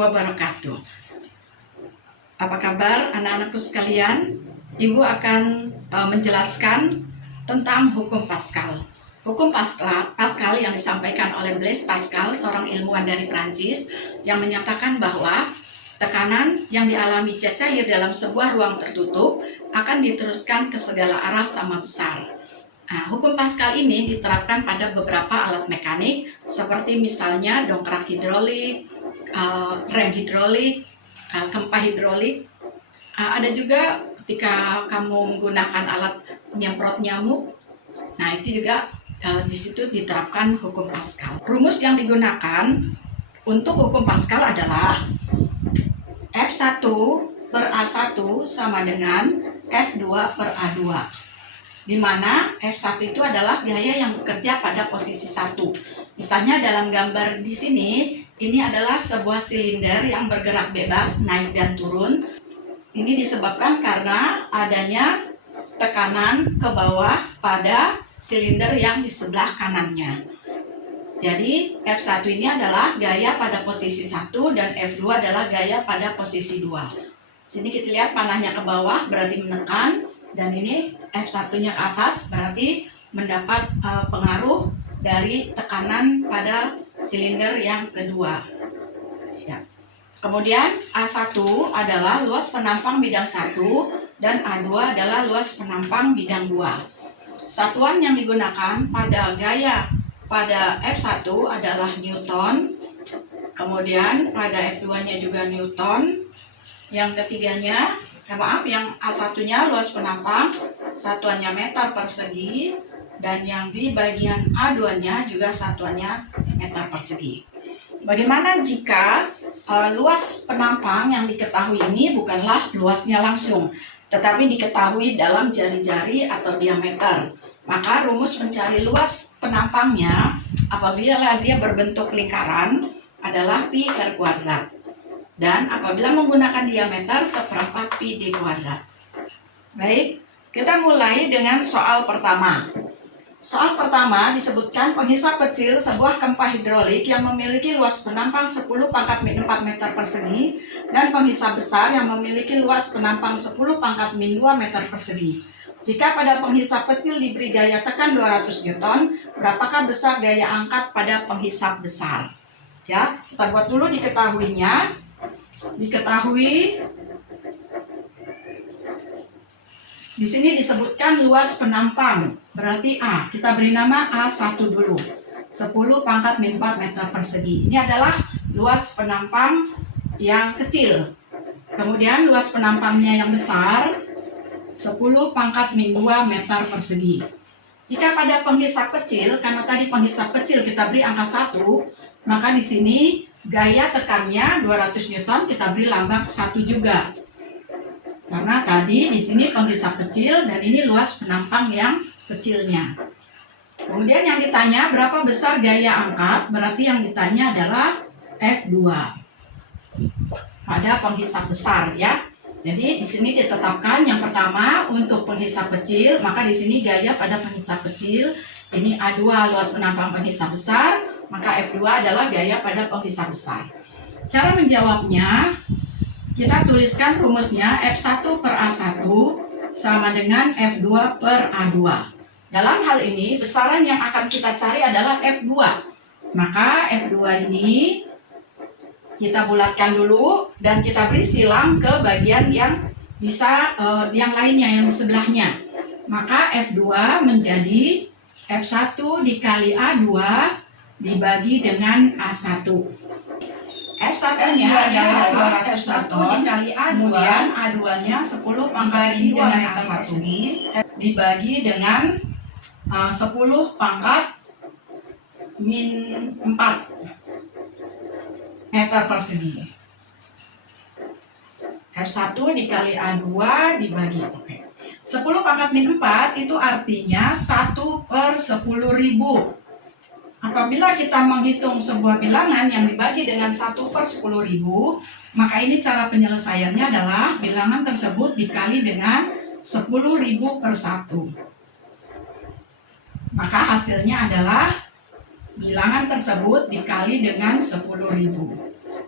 wabarakatuh. Apa kabar anak-anakku sekalian? Ibu akan menjelaskan tentang hukum Pascal. Hukum Pascal yang disampaikan oleh Blaise Pascal, seorang ilmuwan dari Prancis, yang menyatakan bahwa tekanan yang dialami cecair dalam sebuah ruang tertutup akan diteruskan ke segala arah sama besar. Nah, hukum Pascal ini diterapkan pada beberapa alat mekanik seperti misalnya dongkrak hidrolik, rem hidrolik, gempa hidrolik. Ada juga ketika kamu menggunakan alat penyemprot nyamuk. Nah, itu juga di situ diterapkan hukum Pascal. Rumus yang digunakan untuk hukum Pascal adalah F1 per A1 sama dengan F2 per A2. Di mana F1 itu adalah gaya yang bekerja pada posisi 1. Misalnya dalam gambar di sini, ini adalah sebuah silinder yang bergerak bebas naik dan turun. Ini disebabkan karena adanya tekanan ke bawah pada silinder yang di sebelah kanannya. Jadi F1 ini adalah gaya pada posisi 1 dan F2 adalah gaya pada posisi 2. Sini kita lihat panahnya ke bawah berarti menekan, dan ini F1-nya ke atas berarti mendapat pengaruh dari tekanan pada silinder yang kedua. Ya. Kemudian A1 adalah luas penampang bidang 1 dan A2 adalah luas penampang bidang 2. Satuan yang digunakan pada gaya pada F1 adalah Newton, kemudian pada F2-nya juga Newton. Yang ketiganya, yang A1-nya luas penampang, satuannya meter persegi, dan yang di bagian A2-nya juga satuannya meter persegi. Bagaimana jika luas penampang yang diketahui ini bukanlah luasnya langsung, tetapi diketahui dalam jari-jari atau diameter? Maka rumus mencari luas penampangnya apabila dia berbentuk lingkaran adalah pi r kuadrat. Dan apabila menggunakan diameter seperempat pi d kuadrat. Baik, kita mulai dengan soal pertama. Soal pertama disebutkan penghisap kecil sebuah gempa hidrolik yang memiliki luas penampang 10 pangkat min 4 meter persegi dan penghisap besar yang memiliki luas penampang 10 pangkat min 2 meter persegi. Jika pada penghisap kecil diberi gaya tekan 200 Newton, berapakah besar daya angkat pada penghisap besar? Ya, kita buat dulu diketahuinya. Diketahui di sini disebutkan luas penampang, berarti A. Kita beri nama A1 dulu. 10 pangkat min 4 meter persegi. Ini adalah luas penampang yang kecil. Kemudian luas penampangnya yang besar 10 pangkat min 2 meter persegi. Jika pada penghisap kecil, karena tadi penghisap kecil kita beri angka 1, maka di sini gaya tekannya 200 Newton kita beri lambang 1 juga. Karena tadi di sini penghisap kecil dan ini luas penampang yang kecilnya. Kemudian yang ditanya berapa besar gaya angkat, berarti yang ditanya adalah F2 pada penghisap besar ya. Jadi di sini ditetapkan yang pertama untuk penghisap kecil, maka di sini gaya pada penghisap kecil ini A2 luas penampang penghisap besar, maka F2 adalah gaya pada penghisap besar. Cara menjawabnya, kita tuliskan rumusnya F1 per A1 sama dengan F2 per A2. Dalam hal ini, besaran yang akan kita cari adalah F2. Maka F2 ini kita bulatkan dulu dan kita beri silang ke bagian yang bisa yang lainnya, yang di sebelahnya. Maka F2 menjadi F1 dikali A2 dibagi dengan A1. F1-nya adalah 200 dikali A2, kemudian A2-nya 10 pangkat min 2 dengan A1 dibagi dengan 10 pangkat min 4 meter persegi. F1 dikali A2 dibagi 10 pangkat min 4 itu artinya 1 per 10.000. Apabila kita menghitung sebuah bilangan yang dibagi dengan 1 per 10.000, maka ini cara penyelesaiannya adalah bilangan tersebut dikali dengan 10.000 per 1. Maka hasilnya adalah bilangan tersebut dikali dengan 10.000.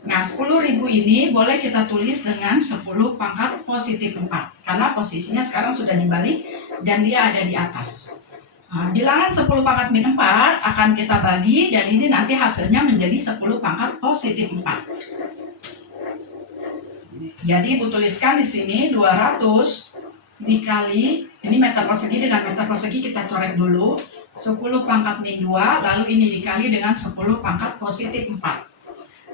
Nah, 10.000 ini boleh kita tulis dengan 10 pangkat positif 4. Karena posisinya sekarang sudah dibalik dan dia ada di atas. Nah, bilangan 10 pangkat min 4 akan kita bagi dan ini nanti hasilnya menjadi 10 pangkat positif 4. Jadi Ibu tuliskan di sini 200 dikali, ini meter persegi dengan meter persegi kita coret dulu. 10 pangkat min 2, lalu ini dikali dengan 10 pangkat positif 4.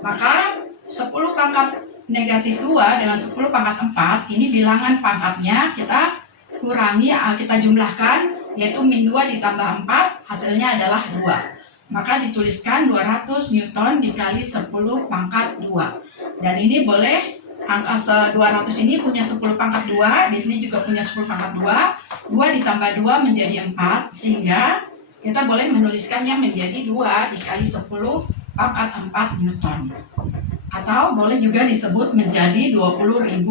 Maka 10 pangkat negatif 2 dengan 10 pangkat 4, ini bilangan pangkatnya kita kurangi, kita jumlahkan, yaitu min 2 ditambah 4, hasilnya adalah 2. Maka dituliskan 200 Newton dikali 10 pangkat 2. Dan ini boleh, angka 200 ini punya 10 pangkat 2, di sini juga punya 10 pangkat 2. 2 ditambah 2 menjadi 4, sehingga kita boleh menuliskannya menjadi 2 dikali 10 pangkat 4 Newton. Atau boleh juga disebut menjadi 20.000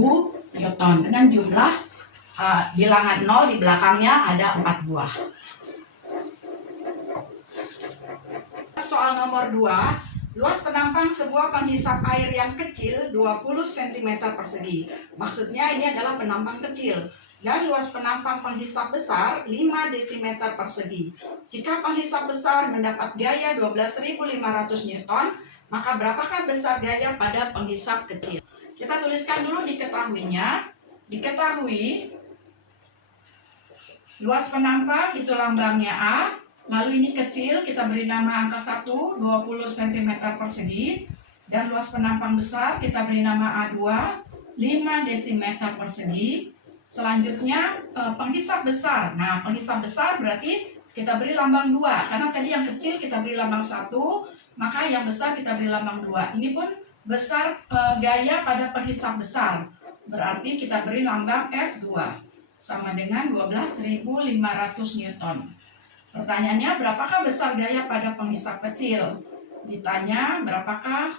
Newton dengan jumlah bilangan 0 di belakangnya ada 4 buah. Soal nomor 2, luas penampang sebuah penghisap air yang kecil 20 cm persegi. Maksudnya ini adalah penampang kecil. Dan luas penampang penghisap besar 5 desimeter persegi. Jika penghisap besar mendapat gaya 12.500 Newton, maka berapakah besar gaya pada penghisap kecil? Kita tuliskan dulu diketahuinya. Diketahui luas penampang itu lambangnya A. Lalu ini kecil, kita beri nama angka 1, 20 cm persegi. Dan luas penampang besar kita beri nama A2, 5 desimeter persegi. Selanjutnya penghisap besar. Nah, penghisap besar berarti kita beri lambang 2. Karena tadi yang kecil kita beri lambang 1, maka yang besar kita beri lambang 2. Ini pun besar gaya pada penghisap besar. Berarti kita beri lambang F2 sama dengan 12.500 Newton. Pertanyaannya, berapakah besar gaya pada penghisap kecil? Ditanya, berapakah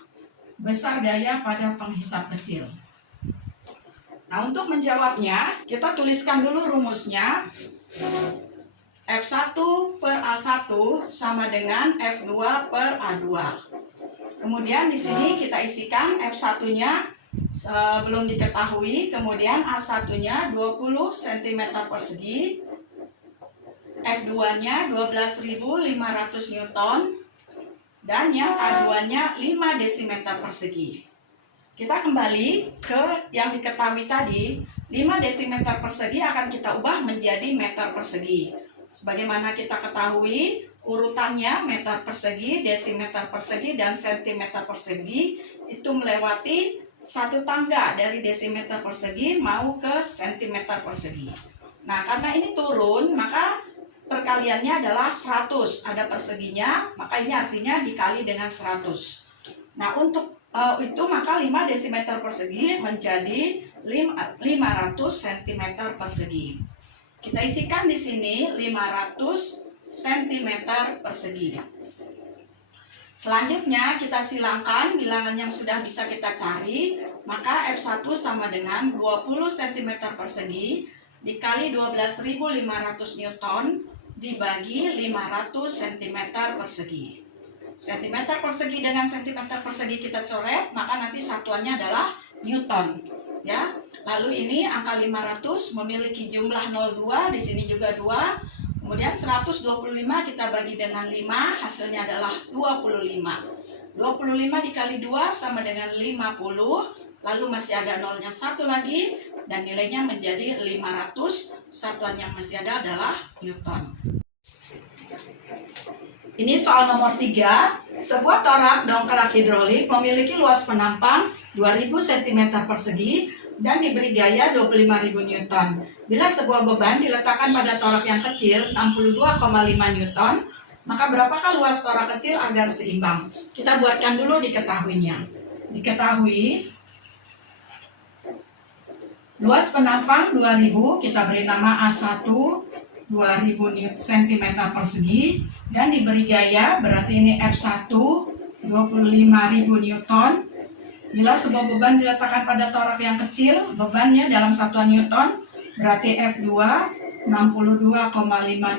besar gaya pada penghisap kecil? Nah, untuk menjawabnya, kita tuliskan dulu rumusnya. F1 per A1 sama dengan F2 per A2. Kemudian di sini kita isikan F1-nya belum diketahui, kemudian A1-nya 20 cm persegi, F2-nya 12.500 Newton, dan yang A2-nya 5 desimeter persegi. Kita kembali ke yang diketahui tadi, 5 desimeter persegi akan kita ubah menjadi meter persegi. Sebagaimana kita ketahui, urutannya meter persegi, desimeter persegi, dan sentimeter persegi itu melewati satu tangga dari desimeter persegi mau ke sentimeter persegi. Nah, karena ini turun, maka perkaliannya adalah 100. Ada perseginya, maka ini artinya dikali dengan 100. Nah, untuk itu maka 5 desimeter persegi menjadi 500 cm persegi. Kita isikan di sini 500 cm persegi. Selanjutnya kita silangkan bilangan yang sudah bisa kita cari, maka F1 sama dengan 20 cm persegi dikali 12.500 Newton dibagi 500 cm persegi. Sentimeter persegi dengan sentimeter persegi kita coret, maka nanti satuannya adalah Newton, ya. Lalu ini angka 500 memiliki jumlah 02, di sini juga 2. Kemudian 125 kita bagi dengan 5, hasilnya adalah 25. 25 dikali 2 sama dengan 50, lalu masih ada nolnya satu lagi dan nilainya menjadi 500. Satuan yang masih ada adalah Newton. Ini soal nomor 3. Sebuah torak dongkrak hidrolik memiliki luas penampang 2000 cm persegi dan diberi gaya 25.000 Newton. Bila sebuah beban diletakkan pada torak yang kecil 62,5 Newton, maka berapakah luas torak kecil agar seimbang? Kita buatkan dulu diketahuinya. Diketahui luas penampang 2000, kita beri nama A1 2000 cm persegi dan diberi gaya, berarti ini F1 25.000 Newton. Bila sebuah beban diletakkan pada torak yang kecil, bebannya dalam satuan Newton, berarti F2 62,5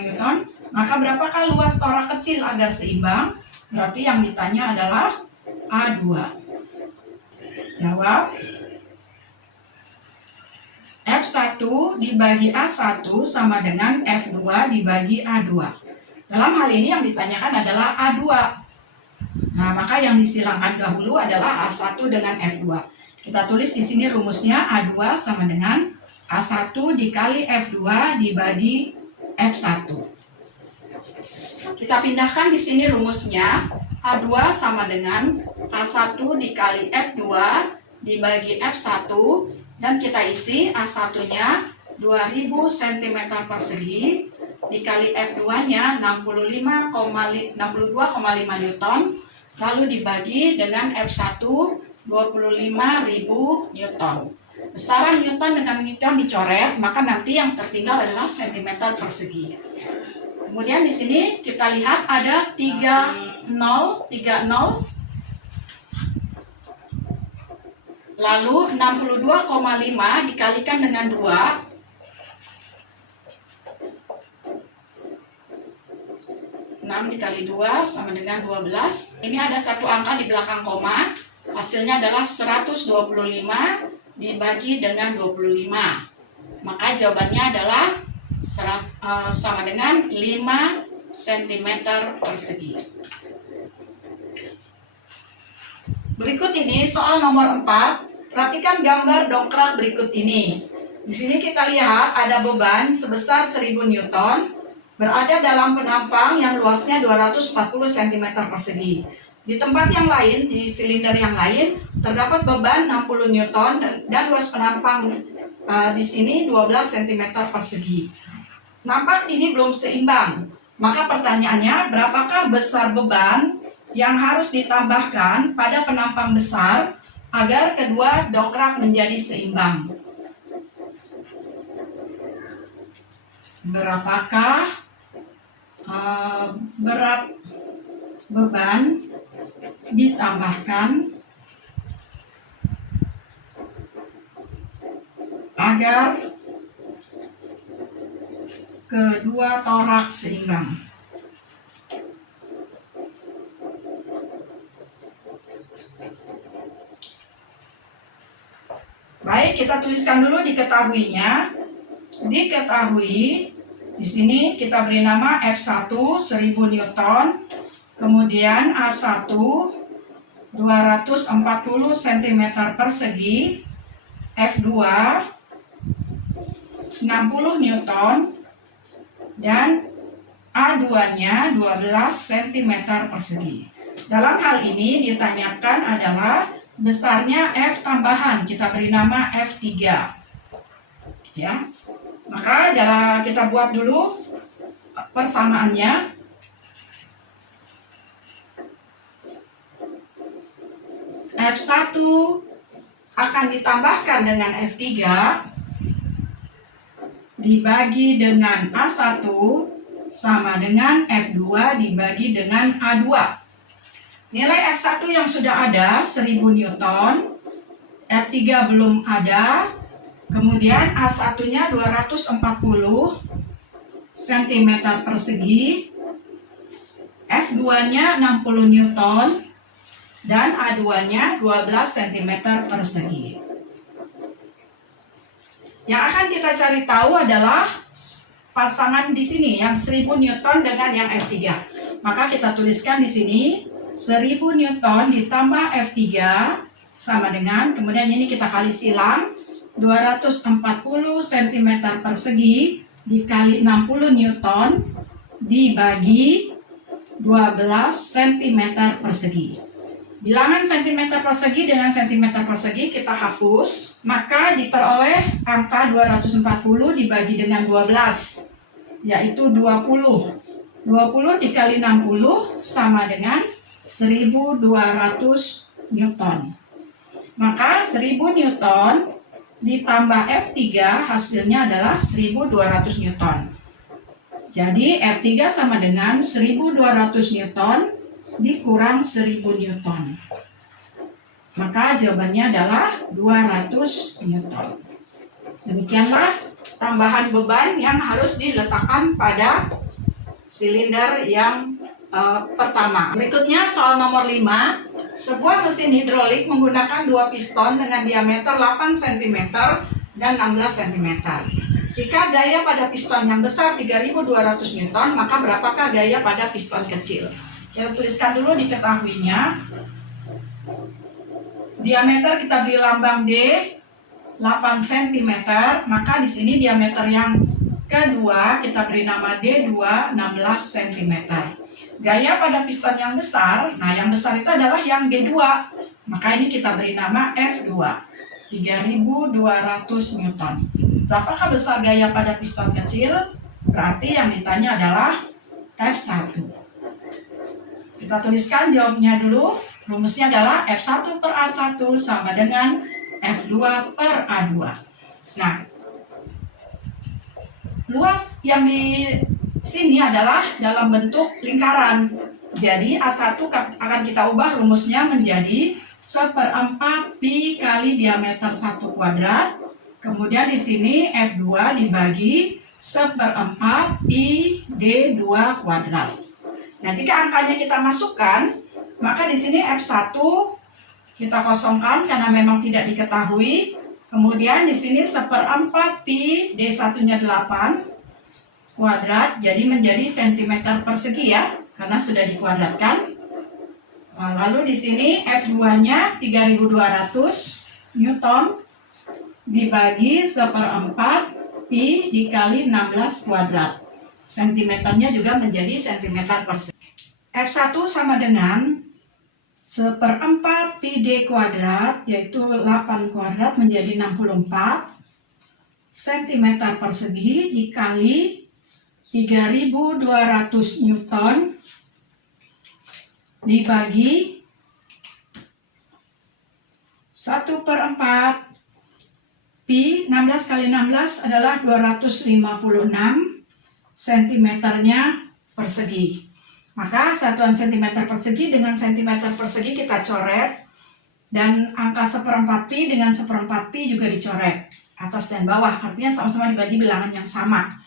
Newton. Maka berapakah luas torak kecil agar seimbang? Berarti yang ditanya adalah A2. Jawab. F1 dibagi A1 sama dengan F2 dibagi A2. Dalam hal ini yang ditanyakan adalah A2. Nah, maka yang disilangkan dahulu adalah A1 dengan F2. Kita tulis di sini rumusnya A2 sama dengan A1 dikali F2 dibagi F1. Kita pindahkan di sini rumusnya. A2 sama dengan A1 dikali F2 dibagi F1. Dan kita isi A1-nya 2000 cm persegi dikali F2-nya 62,5 Newton, lalu dibagi dengan F1 25.000 Newton. Besaran Newton dengan Newton dicoret, maka nanti yang tertinggal adalah cm persegi. Kemudian di sini kita lihat ada 30. Lalu 62,5 dikalikan dengan 2. 6 dikali 2 sama dengan 12. Ini ada satu angka di belakang koma. Hasilnya adalah 125 dibagi dengan 25. Maka jawabannya adalah sama dengan 5 cm persegi. Berikut ini soal nomor 4. Perhatikan gambar dongkrak berikut ini. Di sini kita lihat ada beban sebesar 1000 Newton berada dalam penampang yang luasnya 240 cm persegi. Di tempat yang lain, di silinder yang lain, terdapat beban 60 Newton dan luas penampang di sini 12 cm persegi. Nampak ini belum seimbang. Maka pertanyaannya, berapakah besar beban yang harus ditambahkan pada penampang besar agar kedua dongkrak menjadi seimbang? Berapakah berat beban ditambahkan agar kedua torak seimbang? Baik, kita tuliskan dulu diketahuinya. Diketahui, di sini kita beri nama F1 1000 Newton, kemudian A1 240 cm persegi, F2 60 Newton, dan A2-nya 12 cm persegi. Dalam hal ini ditanyakan adalah besarnya F tambahan, kita beri nama F3. Ya. Maka kita buat dulu persamaannya. F1 akan ditambahkan dengan F3 dibagi dengan A1 sama dengan F2 dibagi dengan A2. Nilai F1 yang sudah ada 1000 Newton, F3 belum ada, kemudian A1-nya 240 cm persegi, F2-nya 60 Newton, dan A2-nya 12 cm persegi. Yang akan kita cari tahu adalah pasangan di sini yang 1000 Newton dengan yang F3. Maka kita tuliskan di sini 1000 Newton ditambah F3 sama dengan, kemudian ini kita kali silang, 240 cm persegi dikali 60 Newton dibagi 12 cm persegi. Bilangan cm persegi dengan cm persegi kita hapus, maka diperoleh angka 240 dibagi dengan 12, yaitu 20. 20 dikali 60 sama dengan 1200 Newton. Maka 1000 Newton ditambah F3 hasilnya adalah 1200 Newton. Jadi F3 sama dengan 1200 Newton dikurang 1000 Newton. Maka jawabannya adalah 200 Newton. Demikianlah tambahan beban yang harus diletakkan pada silinder yang pertama. Berikutnya soal nomor 5. Sebuah mesin hidrolik menggunakan 2 piston dengan diameter 8 cm dan 16 cm. Jika gaya pada piston yang besar 3200 Newton, maka berapakah gaya pada piston kecil? Kita tuliskan dulu diketahuinya. Diameter kita beri lambang D 8 cm, maka di sini diameter yang kedua kita beri nama D2 16 cm. Gaya pada piston yang besar, nah yang besar itu adalah yang D2, maka ini kita beri nama F2 3200 Newton. Berapakah besar gaya pada piston kecil? Berarti yang ditanya adalah F1. Kita tuliskan jawabnya dulu. Rumusnya adalah F1 per A1 sama dengan F2 per A2. Nah, luas yang di sini adalah dalam bentuk lingkaran. Jadi A1 akan kita ubah rumusnya menjadi 1/4 pi kali diameter 1 kuadrat. Kemudian di sini F2 dibagi 1/4 pi D2 kuadrat. Nah, jika angkanya kita masukkan, maka di sini F1 kita kosongkan karena memang tidak diketahui. Kemudian di sini 1/4 pi D1-nya 8 kuadrat, jadi menjadi cm persegi ya, karena sudah dikuadratkan. Lalu di sini F2-nya 3200 Newton dibagi 1/4 pi dikali 16 kuadrat. Cm-nya juga menjadi cm persegi. F1 sama dengan 1/4 pi D kuadrat, yaitu 8 kuadrat menjadi 64 cm persegi dikali 3200 Newton dibagi 1/4 pi 16 kali 16 adalah 256 cm-nya persegi. Maka satuan cm persegi dengan cm persegi kita coret, dan angka 1/4 pi dengan 1/4 pi juga dicoret atas dan bawah, artinya sama-sama dibagi bilangan yang sama.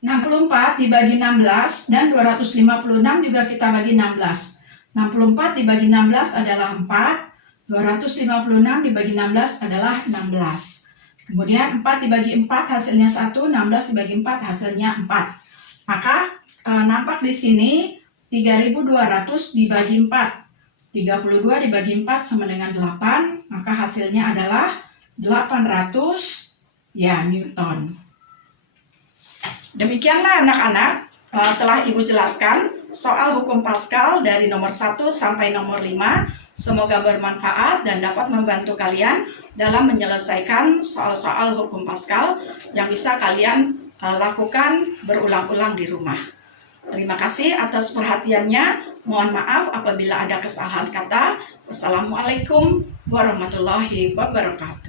64 dibagi 16 dan 256 juga kita bagi 16. 64 dibagi 16 adalah 4, 256 dibagi 16 adalah 16. Kemudian 4 dibagi 4 hasilnya 1, 16 dibagi 4 hasilnya 4. Maka nampak di sini 3200 dibagi 4. 32 dibagi 4 sama dengan 8, maka hasilnya adalah 800 ya Newton. Demikianlah anak-anak, telah Ibu jelaskan soal hukum Pascal dari nomor 1 sampai nomor 5. Semoga bermanfaat dan dapat membantu kalian dalam menyelesaikan soal-soal hukum Pascal yang bisa kalian lakukan berulang-ulang di rumah. Terima kasih atas perhatiannya. Mohon maaf apabila ada kesalahan kata. Wassalamualaikum warahmatullahi wabarakatuh.